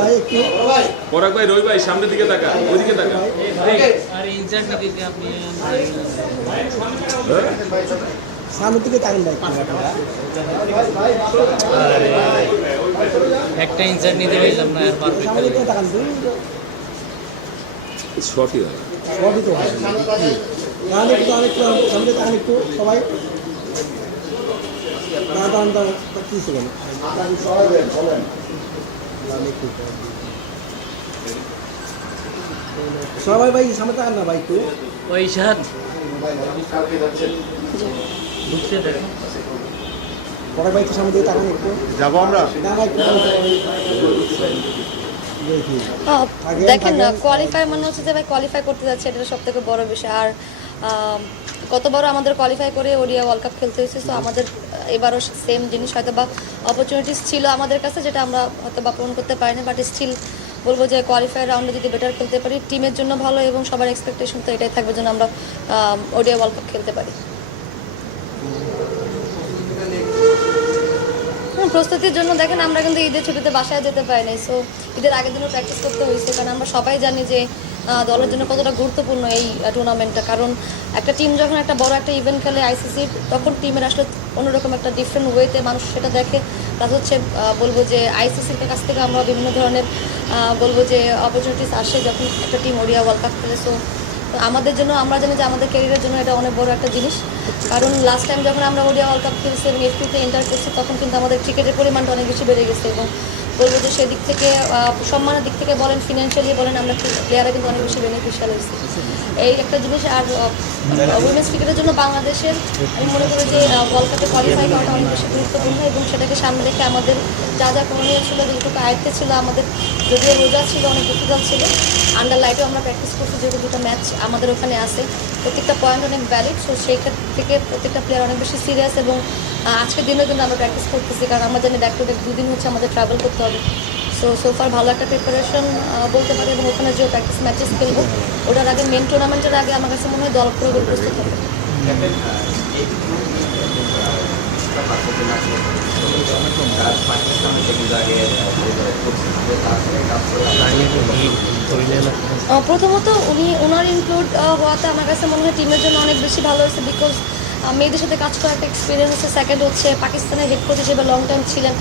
ভাই একটু। পরাগ ভাই রবি ভাই সামনের দিকে তাকা ওইদিকে তাকা। আর ইনসার্ট নিতে আপনি সামনের দিকে তাকান ভাই একটা ইনসার্ট নিতে পারলাম না পারফেক্ট সামনের দিকে তাকান শর্টই হয়। সবই তো হয়। তাহলে একটু তাহলে একটু সামনে তাকান একটু সবাই। দাঁড়ান দাঁড়ান দাঁড়ান কি ছিলেন সবাই ভাই সামনে তাকান না ভাই তো ওই সাত। বড় ভাই তো সামনে তাকান একটু। যাব আমরা? না ভাই দেখেন না কোয়ালিফাই মানে হচ্ছে যে ভাই কোয়ালিফাই করতে যাচ্ছে এটা সব থেকে বড় বিষয়। আর আহ, গতবারও আমাদের কোয়ালিফাই করে ওডিয়া ওয়ার্ল্ড কাপ খেলতে হয়েছে তো আমাদের এবারও সেম জিনিস হয়তো বা অপরচুনিটিস ছিল আমাদের কাছে যেটা আমরা হয়তো বা পূরণ করতে পারিনি বাট স্টিল বলব যে কোয়ালিফাই রাউন্ডে যদি বেটার খেলতে পারি টিমের জন্য ভালো এবং সবার এক্সপেকটেশন তো এটাই থাকবে যেন আমরা ওডিয়া ওয়ার্ল্ড কাপ খেলতে পারি। প্রস্তুতির জন্য দেখেন, আমরা কিন্তু ঈদের ছুটিতে বাসায় যেতে পারি নাই। সো ঈদের আগের দিনও প্র্যাকটিস করতে হয়েছে, কারণ আমরা সবাই জানি যে দলের জন্য কতটা গুরুত্বপূর্ণ এই টুর্নামেন্টটা কারণ একটা টিম যখন একটা বড় একটা ইভেন্ট খেলে আইসিসির তখন টিমের আসলে অন্যরকম একটা ডিফারেন্ট ওয়েতে মানুষ সেটা দেখে। প্লাস হচ্ছে বলব যে আইসিসির কাছ থেকে আমরা বিভিন্ন ধরনের বলব যে অপরচুনিটিস আসে যখন একটা টিম ওডিয়া ওয়ার্ল্ড কাপ খেলে। সো তো আমাদের জন্য, আমরা জানি যে আমাদের ক্যারিয়ারের জন্য এটা অনেক বড় একটা জিনিস। কারণ লাস্ট টাইম যখন আমরা ওডিয়া ওয়ার্ল্ড কাপ খেলছি এবং এফপিতে এন্টার করছি, তখন কিন্তু আমাদের ক্রিকেটের পরিমাণটা অনেক বেশি বেড়ে গেছে এবং বলব যে সেদিক থেকে সম্মানের দিক থেকে বলেন ফিনান্সিয়ালি বলেন, আমরা প্লেয়াররা কিন্তু অনেক বেশি বেনিফিশিয়াল হয়েছি। এই একটা জিনিস, আর উইমেন্স ক্রিকেটের জন্য বাংলাদেশের, আমি মনে করি যে ওয়ার্ল্ড কাপে কোয়ালিফাই করাটা অনেক বেশি গুরুত্বপূর্ণ এবং সেটাকে সামনে রেখে আমাদের যা যা করণীয় ছিল, যেটুকু আয়ত্তে ছিল আমাদের যদিও রোজা ছিল অনেক ডিফিকাল্ট ছিল আন্ডার লাইটেও আমরা প্র্যাকটিস করছি যেহেতু দুটো ম্যাচ আমাদের ওখানে আছে। প্রত্যেকটা পয়েন্ট অনেক ভ্যালিড সো সেই থেকে প্রত্যেকটা প্লেয়ার অনেক বেশি সিরিয়াস এবং আজকের দিনের জন্য আমরা প্র্যাকটিস করতেছি কারণ আমরা জানি ব্যাক টু ব্যাক দুদিন হচ্ছে আমাদের ট্রাভেল করতে হবে। সো সোফার ভালো একটা প্রিপারেশন বলতে পারি এবং ওখানে যে প্র্যাকটিস ম্যাচেস খেলব ওটার আগে মেন টুর্নামেন্টের আগে আমার কাছে মনে হয় দল পুরো প্রস্তুত হবে আহ, প্রথমত উনি ওনার ইনক্লুড হওয়াতে আমার কাছে মনে হয় টিমের জন্য অনেক বেশি ভালো হয়েছে বিকজ মেয়েদের সাথে কাজ করার একটা এক্সপিরিয়েন্স হচ্ছে সেকেন্ড হচ্ছে পাকিস্তানের হেড কোচ হিসেবে লং টাইম ছিলেন।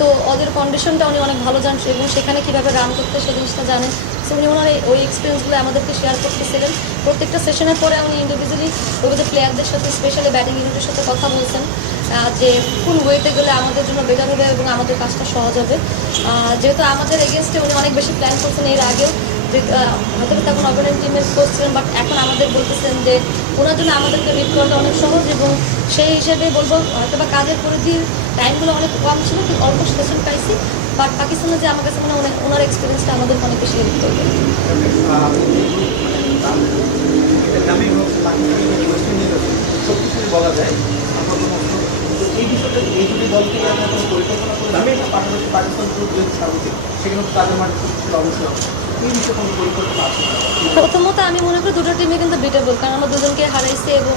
তো ওদের কন্ডিশনটা উনি অনেক ভালো জানেন এবং সেখানে কীভাবে রান করতে সেই জিনিসটা জানেন। সো উনি ওনার ওই এক্সপিরিয়েন্সগুলো আমাদেরকে শেয়ার করতেছিলেন। প্রত্যেকটা সেশনের পরে উনি ইন্ডিভিজুয়ালি ওদের প্লেয়ারদের সাথে স্পেশালি ব্যাটিং ইউনিটের সাথে কথা বলছেন। যে কোন ওয়েতে গেলে আমাদের জন্য বেটার হবে এবং আমাদের কাজটা সহজ হবে। যেহেতু আমাদের এগেনস্টে উনি অনেক বেশি প্ল্যান করছেন এর আগেও যে, হয়তো তখন অপোনেন্ট টিমের কোচ ছিলেন বাট এখন আমাদের বলতেছেন যে ওনার জন্য আমাদেরকে রিড করাটা অনেক সহজ এবং সেই হিসেবে বলব হয়তো বা কাজের পরিধির টাইমগুলো অনেক কম ছিল কিন্তু অল্প সেশন পাইছি বাট পাকিস্তানে যে আমার কাছে মনে হয় ওনার- এক্সপিরিয়েন্সটা আমাদের অনেক বেশি হেল্প করবে। বলা যায়। প্রথমত আমি মনে করি দুটো টিমই কিন্তু বিটেবল কারণ আমরা দুজনকে হারাইছি এবং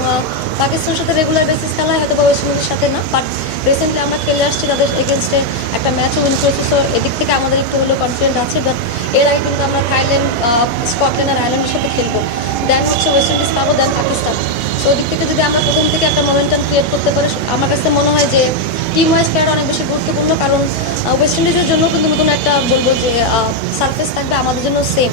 পাকিস্তানের সাথে রেগুলার বেসিস খেলা হয়তো বা ওয়েস্ট সাথে না বাট রিসেন্টলি আমরা খেলে আসছি তাদের এগেনস্টে একটা ম্যাচও উইন করেছি সো এদিক থেকে আমাদের একটু হলেও কনফিডেন্ট আছে বাট এর আগে কিন্তু আমরা থাইল্যান্ড স্কটল্যান্ড আর আয়ারল্যান্ডের সাথে খেলব। দেন হচ্ছে ওয়েস্ট ইন্ডিজ পাবো দেন পাকিস্তান। সো ওদিক থেকে যদি আমরা প্রথম থেকে একটা মোমেন্টাম ক্রিয়েট করতে পারি, আমার কাছে মনে হয় যে টিম ওয়াইজ খেলাটা অনেক বেশি গুরুত্বপূর্ণ। কারণ ওয়েস্ট ইন্ডিজের জন্য কিন্তু নতুন একটা বলব যে সার্ফেস থাকবে, আমাদের জন্য সেম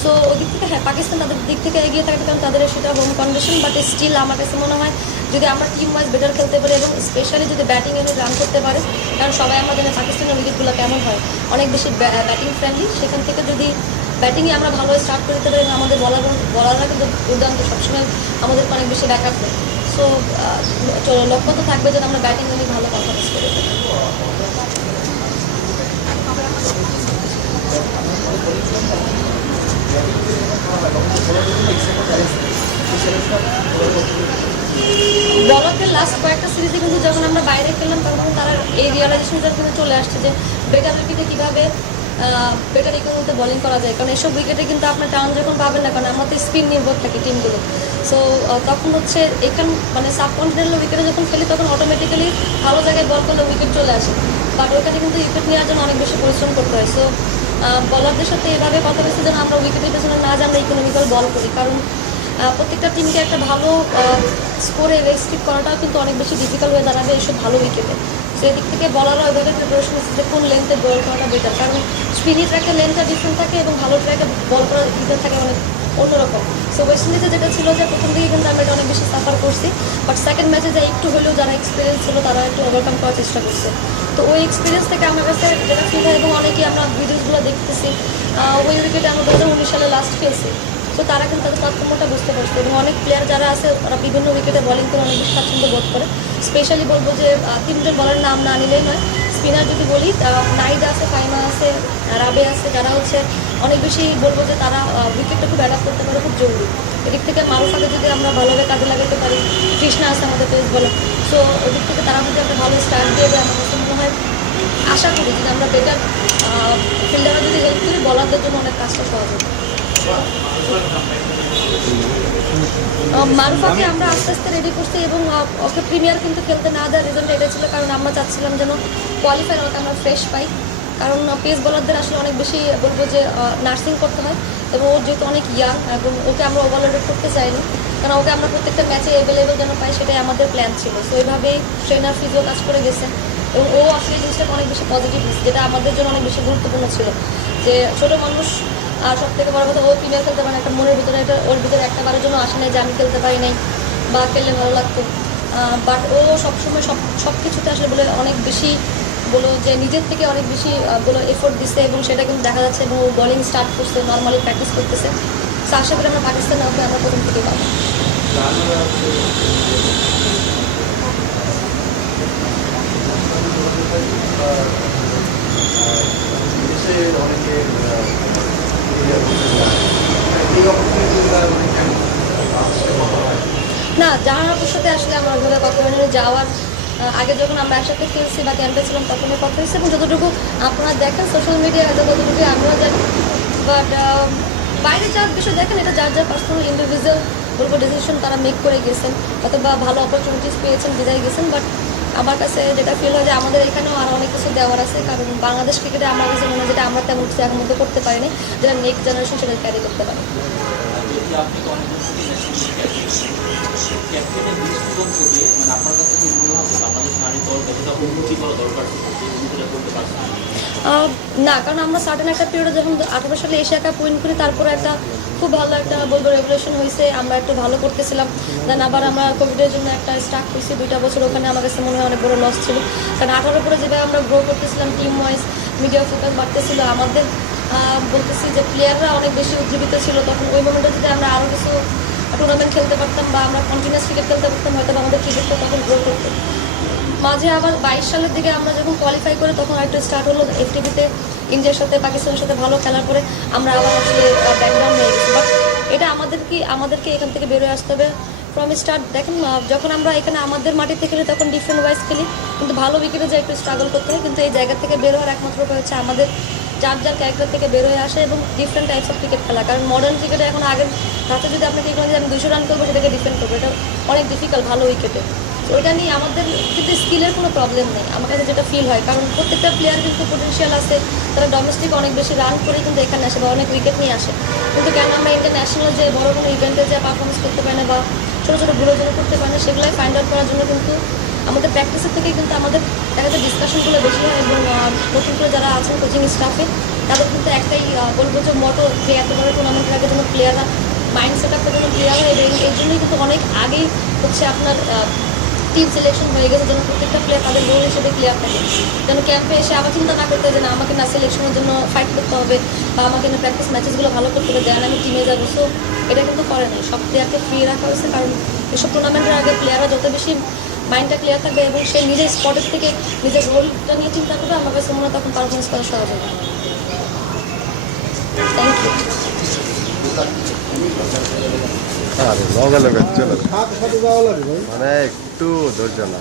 সো ওদিক থেকে হ্যাঁ পাকিস্তান তাদের দিক থেকে এগিয়ে থাকে কারণ তাদের সেটা হোম কন্ডিশন বাট স্টিল আমার কাছে মনে হয় যদি আমরা টিম ওয়াইজ বেটার খেলতে পারি এবং স্পেশালি যদি ব্যাটিং ইউনিট রান করতে পারে, কারণ সবাই জানি পাকিস্তানের উইকেটগুলো কেমন হয়, অনেক বেশি ব্যাটিং ফ্রেন্ডলি সেখান থেকে যদি ব্যাটিংয়ে আমরা ভালো স্টার্ট করে দিতে পারি আমাদের বলার বলাররা কিন্তু দুর্দান্ত, সবসময় আমাদের অনেক বেশি দেয় সো লক্ষ্য তো থাকবে যেন আমরা ব্যাটিং উনি ভালো পারফরমেন্স করে। বলকের লাস্ট কয়েকটা সিরিজে কিন্তু যখন আমরা বাইরে খেললাম, তখন তারা এই রিয়েলাইজেশনটা কিন্তু চলে আসছে যে উইকেটে কীভাবে বেটার ইকোনমিতে বোলিং করা যায়। কারণ এসব উইকেটে কিন্তু আপনার টাউন যখন পাবেন না, কারণ আমাদের স্পিন নির্ভর থাকে টিমগুলো সো তখন হচ্ছে এখান মানে সাবকন্টিনেন্টাল উইকেটে যখন খেলি, তখন অটোমেটিক্যালি ভালো জায়গায় বল করলে উইকেট চলে আসে। বাট ওইখানে কিন্তু উইকেট নেওয়ার জন্য অনেক বেশি পরিশ্রম করতে হয়। সো বলারদের সাথে এভাবে কথা বলছে যেন আমরা উইকেটের পেছনে না আমরা ইকোনমিক্যাল বল করি। কারণ প্রত্যেকটা টিমকে একটা ভালো স্কোরে রেস্ট্রিক করাটাও কিন্তু অনেক বেশি ডিফিকাল্ট হয়ে দাঁড়াবে এইসব ভালো উইকেটে সেই দিক থেকে বলাররা ওইভাবে প্রিপারেশন যে কোন লেন্থে বল করাটা বেটার কারণ স্পিনি ট্র্যাকে লেন্থটা ডিফারেন্ট থাকে এবং ভালো ট্র্যাকে বল করার দিতে থাকে অনেক অন্যরকম। সো ওয়েস্ট ইন্ডিজে যেটা ছিল যে প্রথম দিকে কিন্তু আমরা এটা অনেক বেশি সাফার করছি বাট সেকেন্ড ম্যাচে যে একটু হলেও যারা এক্সপিরিয়েন্স ছিল তারা একটু ওভারকাম করার চেষ্টা করছে। তো ওই এক্সপিরিয়েন্স থেকে আমার কাছে যেটা ফিল হয় এবং অনেকেই আমরা ভিডিওসগুলো দেখতেছি ওই উইকেটে আমরা দু হাজার উনিশ সালে লাস্ট খেলছি। তো তারা কিন্তু তাদের তারতম্যটা বুঝতে পারছে এবং অনেক প্লেয়ার যারা আছে, তারা বিভিন্ন উইকেটে বলিং করে অনেক বেশি স্বাচ্ছন্দ্য বোধ করে। স্পেশালি বলব যে তিনজন বলার নাম না নিলেই নয়। স্পিনার যদি বলি নাইডা আছে ফাইমা আছে রাবে আছে, যারা হচ্ছে অনেক বেশি বলব যে তারা উইকেটটা খুব অ্যাডাপ্ট করতে পারে, খুব জরুরি। এদিক থেকে মারুফাকে যদি আমরা ভালোভাবে কাজে লাগাতে পারি, কৃষ্ণা আছে আমাদের পেস বলে সো ওদিক থেকে তারা যদি একটা ভালো স্টার্ট দিয়ে দেয়, আমার কাছে মনে হয়, আশা করি যদি আমরা বেটার ফিল্ডাররা যদি হেল্প করি বলারদের জন্য অনেক কাজটা সহজ হবে। মারুফাকে আমরা আস্তে আস্তে রেডি করছি এবং ওকে প্রিমিয়ার কিন্তু খেলতে না দেওয়ার রিজনটা এটা ছিল, কারণ আমরা চাচ্ছিলাম যেন কোয়ালিফাই ওকে আমরা ফ্রেশ পাই। কারণ পেস বলারদের আসলে অনেক বেশি বলব যে নার্সিং করতে হয়। এবং ওর যেহেতু অনেক ইয়াং এবং ওকে আমরা ওভারলোডেড করতে চাইনি, কারণ ওকে আমরা প্রত্যেকটা ম্যাচে অ্যাভেলেবেল যেন পাই, সেটাই আমাদের প্ল্যান ছিল। তো এইভাবেই ট্রেনার ফিজিও কাজ করে গেছে। এবং ও আসলে জিনিসটাকে অনেক বেশি পজিটিভ যেটা আমাদের জন্য অনেক বেশি গুরুত্বপূর্ণ ছিল। যে ছোটো মানুষ আর সব থেকে বড় কথা, ও প্রিমিয়ার খেলতে পারে একটা মনের ভিতরে একটা ওর ভিতরে একটা বারের জন্য আসে নাই যে আমি খেলতে পারি নাই বা খেললে ভালো লাগতো। বাট ও সবসময় সব সব কিছুতে আসলে বলে অনেক বেশি বলো যে নিজের থেকে অনেক বেশি বলো এফোর্ট দিচ্ছে এবং সেটা কিন্তু দেখা যাচ্ছে এবং ও বলিং স্টার্ট করছে নর্মালি প্র্যাকটিস করতেছে। তো আশা করি আমরা পাকিস্তান ওকে আমরা প্রথম থেকে পাবো। দেশে অনেকে এই অপরচুনিটিগুলো মানে কেমন না জাহানাপুর সাথে আসলে আমার ওইভাবে কথা হয়নি যাওয়ার আগে যখন আমরা একসাথে খেলছি বা ক্যাম্পে ছিলাম তখন ওর কথা হয়েছে এবং যতটুকু আপনারা দেখেন সোশ্যাল মিডিয়ায় হয়তো ততটুকু আমরা জানি বাট বাইরে যাওয়ার বিষয় দেখেন, এটা যার যার পার্সোনাল ইন্ডিভিজুয়াল বলব ডিসিশন তারা মেক করে গেছেন, অথবা ভালো অপরচুনিটিস পেয়েছেন, বিদায় গেছেন বাট আমার কাছে যেটা ফিল হয় যে আমাদের এখানেও আরও অনেক কিছু দেওয়ার আছে, কারণ বাংলাদেশ ক্রিকেটে আমার কাছে মনে হয় যেটা আমরা তেমন কিছু এখন মধ্যে করতে পারিনি, যেটা নেক্সট জেনারেশন সেটা ক্যারি করতে পারে। ক্যাপ্টেনের দৃষ্টিকোণ থেকে মানে আপনার কাছে কি মনে বাংলাদেশ নারী দল কতটা উন্নতি করা দরকার উন্নতিটা করতে পারছে না? কারণ আমরা সার্টেন একটা পিরিয়ডে যখন আঠারো সালে এশিয়া কাপ উইন করি, তারপরে একটা খুব ভালো একটা বলব রেভলিউশন হয়েছে, আমরা একটু ভালো করতেছিলাম দেন আবার আমরা কোভিডের জন্য একটা স্টার্ট করছি দুইটা বছর ওখানে আমার কাছে মনে হয় অনেক বড় লস ছিল কারণ আঠারো পরে যেভাবে আমরা গ্রো করতেছিলাম টিম ওয়াইজ মিডিয়া ফোকাস বাড়তেছিল, আমাদের বলতেছি যে প্লেয়াররা অনেক বেশি উজ্জীবিত ছিল, তখন ওই মোমেন্টে যদি আমরা আরও কিছু টুর্নামেন্ট খেলতে পারতাম বা আমরা কন্টিনিউস ক্রিকেট খেলতে পারতাম হয়তো আমাদের ক্রিকেটটা তখন গ্রো করতো। মাঝে আবার বাইশ সালের দিকে আমরা যখন কোয়ালিফাই করে তখন একটা স্টার্ট হলো এফটিভিতে ইন্ডিয়ার সাথে, পাকিস্তানের সাথে ভালো খেলার পরে আমরা আবার আসলে ব্যাকগ্রাউন্ড হয়ে গেছি। বাট এটা আমাদের কি, আমাদেরকে এখান থেকে বেরোয় আসতে হবে ফ্রম স্টার্ট দেখেন যখন আমরা এখানে আমাদের মাটিতে খেলি তখন ডিফারেন্ট ওয়াইজ খেলি, কিন্তু ভালো উইকেটে যে একটু স্ট্রাগল করতে হয়, কিন্তু এই জায়গা থেকে বের হওয়ার একমাত্র উপায় হচ্ছে আমাদের যার যার ক্যারেক্টার থেকে বের হয়ে আসে এবং ডিফারেন্ট টাইপস অফ ক্রিকেট খেলা। কারণ মডার্ন ক্রিকেটে এখন আগের রাতে যদি আপনাকে এগুলো আমি দুশো রান করব, সেটাকে ডিফেন্ড করব। এটা অনেক ডিফিকাল্ট ভালো উইকেটে ওইটা নিয়ে আমাদের কিন্তু স্কিলের কোনো প্রবলেম নেই, আমার কাছে যেটা ফিল হয়। কারণ প্রত্যেকটা প্লেয়ার কিন্তু পোটেনশিয়াল আছে, তারা ডোমেস্টিক অনেক বেশি রান করে কিন্তু এখানে আসে বা অনেক উইকেট নিয়ে আসে। কিন্তু কেন আমরা ইন্টারন্যাশনাল যে বড় কোনো ইভেন্টে যে পারফরমেন্স করতে পারি না বা ছোটো ছোটো জন্য করতে পারি না, সেগুলাই ফাইন্ড আউট করার জন্য কিন্তু আমাদের প্র্যাকটিসের থেকে কিন্তু আমাদের যাচ্ছে ডিসকাশনগুলো বেশি হয় এবং নতুন করে যারা আছেন কোচিং স্টাফে তাদের কিন্তু একটাই বলব যে মতো যে এত বড় টুর্নামেন্টের আগে যেন প্লেয়াররা মাইন্ড সেট আপের জন্য ক্লিয়ার হয় এবং এই জন্যই কিন্তু অনেক আগেই হচ্ছে আপনার টিম সিলেকশন হয়ে গেছে যেন প্রত্যেকটা প্লেয়ার তাদের রোল হিসেবে ক্লিয়ার থাকে। যেন ক্যাম্পে এসে আবার চিন্তা না করতে যে না, আমাকে না সিলেকশনের জন্য ফাইট করতে হবে বা আমাকে না প্র্যাকটিস ম্যাচেসগুলো ভালো করতে হবে দেন আমি টিমে যাব। সো এটা কিন্তু করে নাই। সব প্লেয়ারকে ফ্রি রাখা হয়েছে কারণ এসব টুর্নামেন্টের আগে প্লেয়াররা যত বেশি মাইন্ডটা ক্লিয়ার থাকবে এবং সে নিজের স্পটের থেকে নিজের রোলটা নিয়ে চিন্তা করবে আমার কাছে মনে হয় তখন পারফরমেন্স করা সহজ হবে থ্যাংক ইউ মানে একটু ধৈর্য না